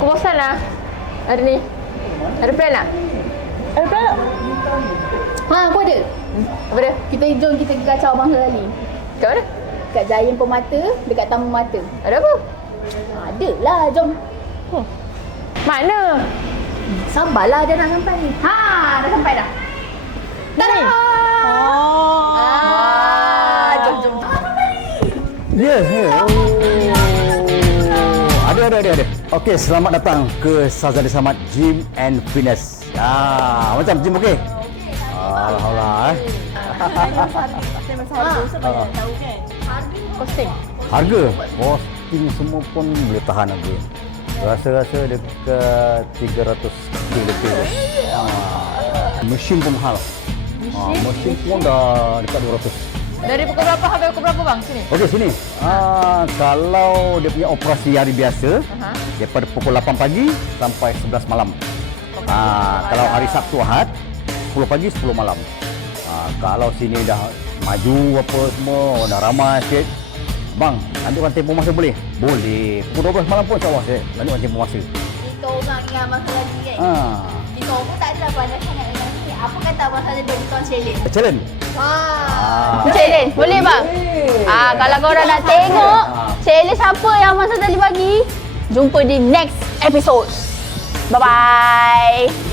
Aku bosan lah. Hari ni. Ada plan tak? Ada plan tak? Ha, aku ada. Apa dia? Kita jom kita kacau bangsa kali. Kat mana? Kat Giant Permata, dekat Taman Mata. Ada apa? Ha, ada lah, jom. Mana? Sabarlah dia nak sampai ni. Ha, dah sampai dah. Tada! Oh. Ah, jom jom. jom. Ya, ya. Oh. Ada, ada, ada, ada. Okey, selamat datang ke Sazali Samad Gym and Fitness. Ah, macam gym okey? Alhamdulillah. Eh. Ah. Posting. Harga posting semua pun boleh tahan harga. Rasa-rasa dekat 300 lebih. Ah. Mesin pun mahal. Ah, mesin pun dah dekat 200. Dari pukul berapa sampai pukul berapa bang sini? Okey sini. Ah kalau dia punya operasi hari biasa Aha. daripada pukul 8 pagi sampai 11 malam. Ah kalau hari Sabtu Ahad 10 pagi 10 malam. Ah kalau sini dah maju apa semua oh, dah ramai sikit. Bang, lanjutkan tempoh masa boleh? Boleh. Pukul 12 malam pun insya-Allah saya lanjutkan tempoh masa. Kita orang yang masa lagi kan. Ah. Kita orang tak adalah pandai sangat dengan ni. Apa kata abang saja bagi tuan challenge? Wah. Challenge. Boleh bang? Ah, kalau korang nak tengok challenge apa yang Masa tadi bagi, jumpa di next episode. Bye-bye.